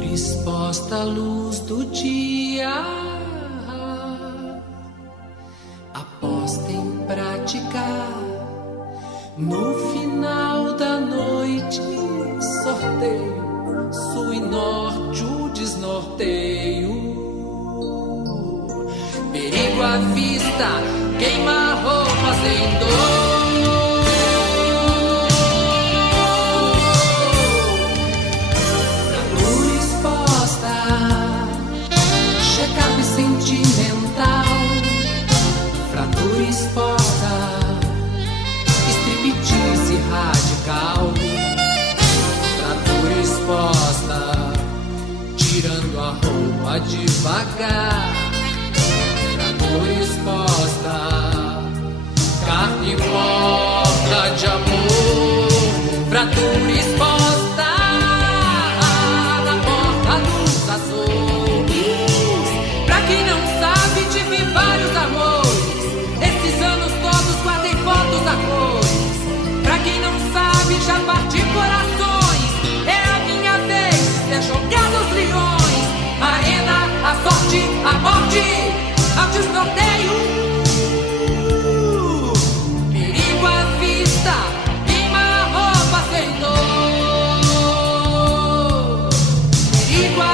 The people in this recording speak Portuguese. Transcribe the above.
Exposta à luz do dia, a posta em prática. No final da noite, sorteio, sul e norte, o desnorteio. Perigo à vista, queima roupas em dor. Sentimental, fratura exposta, striptease radical. Fratura exposta, tirando a roupa devagar. Fratura exposta, carne morta de amor. Fratura exposta, na porta dos açougues. Pra quem não sabe, tive vários amores. Esses anos todos guardei fotos a cores. Pra quem não sabe, já parti corações. É a minha vez de ser jogado aos leões. Arena, a sorte, a morte, ao desnorteio. Perigo à vista, queima a roupa sem dor. Perigo à